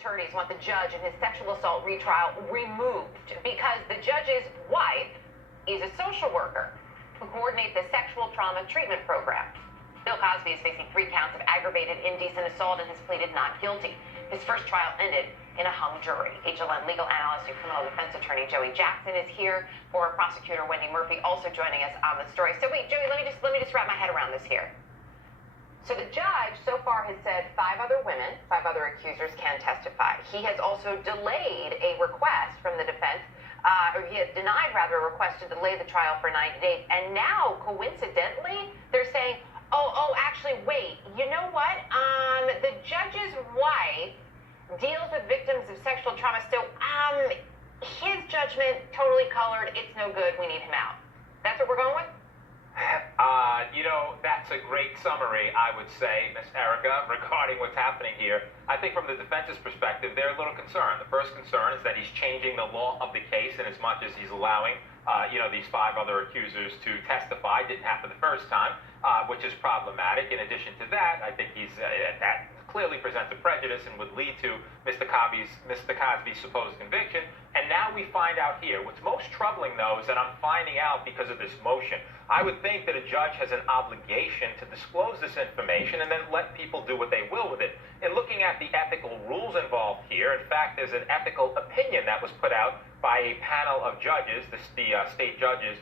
Attorneys want the judge in his sexual assault retrial removed because the judge's wife is a social worker who coordinates the sexual trauma treatment program. Bill Cosby is facing 3 counts of aggravated indecent assault and has pleaded not guilty. His first trial ended in a hung jury. HLN legal analyst and criminal defense attorney Joey Jackson is here, for prosecutor Wendy Murphy also joining us on the story. So wait, Joey, let me just wrap my head around this here. So the judge so far has said 5 other women, 5 other accusers can testify. He has also delayed a request from the defense, or he has denied rather a request to delay the trial for 90 days. And now, coincidentally, they're saying, oh, actually, wait, you know what? The judge's wife deals with victims of sexual trauma, so his judgment totally colored. It's no good. We need him out. That's what we're going with? That's a great summary, I would say, Miss Erica, regarding what's happening here. I think from the defense's perspective, they're a little concerned. The first concern is that he's changing the law of the case in as much as he's allowing, these 5 other accusers to testify. Didn't happen the first time, which is problematic. In addition to that, I think that clearly presents a prejudice and would lead to Mr. Cosby's supposed conviction. And now we find out here. What's most troubling, though, is that I'm finding out because of this motion. I would think that a judge has an obligation to disclose this information and then let people do what they will with it. In looking at the ethical rules involved here, in fact, there's an ethical opinion that was put out by a panel of judges, the state judges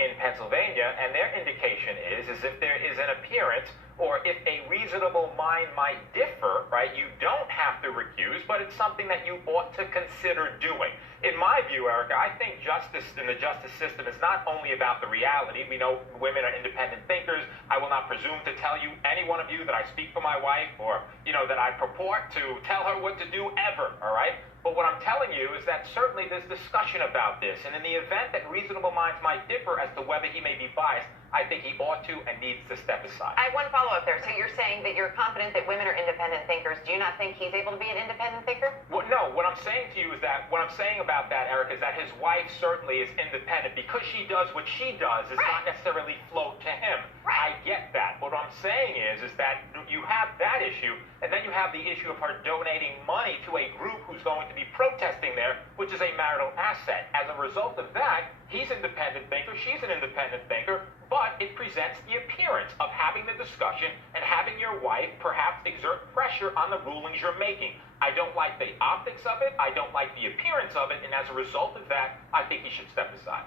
in Pennsylvania, and their indication is if there is an appearance or if a reasonable mind might differ, right, you don't have to recuse, but it's something that you ought to consider doing. In my view, Erica, I think justice in the justice system is not only about the reality. We know women are independent thinkers. I will not presume to tell you, any one of you, that I speak for my wife or, that I purport to tell her what to do ever, all right? But what I'm telling you is that certainly there's discussion about this, and in the event that reasonable minds might differ as to whether he may be biased, I think he ought to and needs to step aside. I want to follow up there. So you're saying that you're confident that women are independent thinkers. Do you not think he's able to be an independent thinker? Well, no. What I'm saying to you is that, what I'm saying about that, Eric, is that his wife certainly is independent. Because she does what she does is not necessarily float to him. I get that. What I'm saying is that you have that issue, and then you have the issue of her donating money to a group who's going to be protesting there, which is a marital asset. As a result of that, he's an independent thinker, she's an independent thinker, but it presents the appearance of having the discussion and having your wife perhaps exert pressure on the rulings you're making. I don't like the optics of it, I don't like the appearance of it, and as a result of that, I think he should step aside.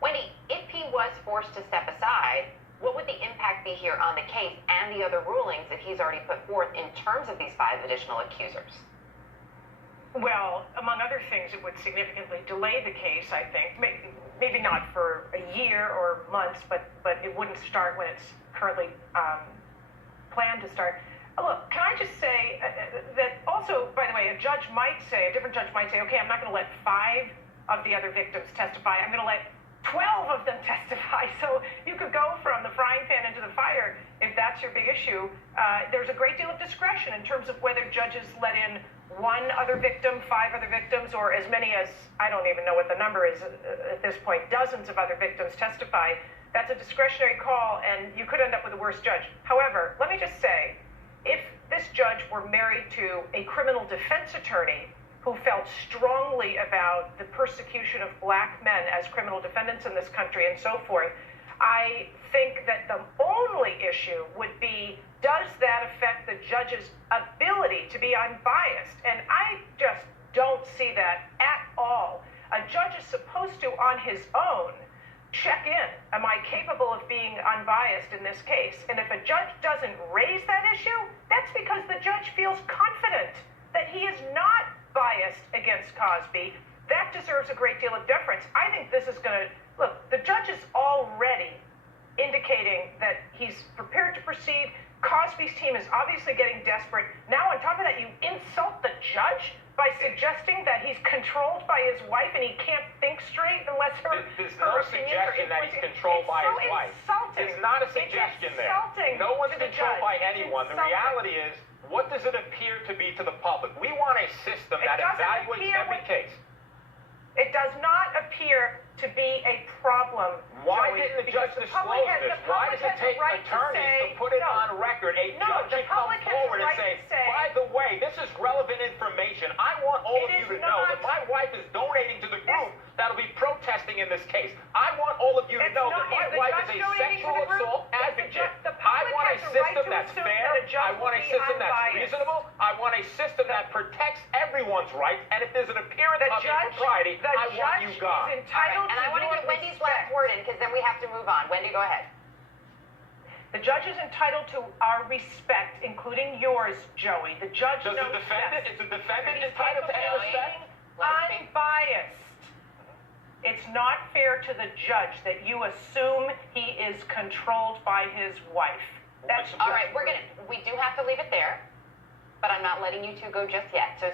Wendy, if he was forced to step aside, what would the impact be here on the case and the other rulings that he's already put forth in terms of these 5 additional accusers? Well, among other things, it would significantly delay the case, I think. Maybe not for a year or months, but it wouldn't start when it's currently planned to start. Look, can I just say that also, by the way, a different judge might say, okay, I'm not going to let 5 of the other victims testify. I'm going to let 12 of them testify. So you could go from the frying pan into the fire if that's your big issue. There's a great deal of discretion in terms of whether judges let in 1 other victim, 5 other victims, or as many as, I don't even know what the number is at this point, dozens of other victims testify. That's a discretionary call, and you could end up with a worse judge. However, let me just say, if this judge were married to a criminal defense attorney who felt strongly about the persecution of black men as criminal defendants in this country and so forth, I think that the only issue would be, does that affect the judge's ability to be unbiased? And I just don't see that at all. A judge is supposed to, on his own, check in. Am I capable of being unbiased in this case? And if a judge doesn't raise that issue, that's because the judge feels confident that he is not biased against Cosby. That deserves a great deal of deference. I think this is going to, look, the judge is already indicating that he's prepared to proceed. Cosby's team is obviously getting desperate. Now, on top of that, you insult the judge by suggesting that he's controlled by his wife and he can't think straight unless her There's no suggestion that he's controlled by his wife. Insulting. It's not a suggestion there. No one's controlled by anyone. The reality is, what does it appear to be to the public? We want a system that evaluates every case. It does not appear to be a problem. Why didn't the judge disclose this? Why does it take attorneys to put it on record? A judge should come forward and say, by the way, this is relevant information. that's assume fair. that a judge I want a will be system that's unbiased. reasonable. I want a system that protects everyone's rights. And if there's an appearance of impropriety, I want you gone. Is entitled And I want to your get Wendy's respect. last word in, because then we have to move on. Wendy, go ahead. The judge is entitled to our respect, including yours, Joey. The judge Does knows the defendant, best. is the defendant entitled to any respect? Unbiased. It's not fair to the judge that you assume he is controlled by his wife. That's All right, we do have to leave it there, but I'm not letting you two go just yet. So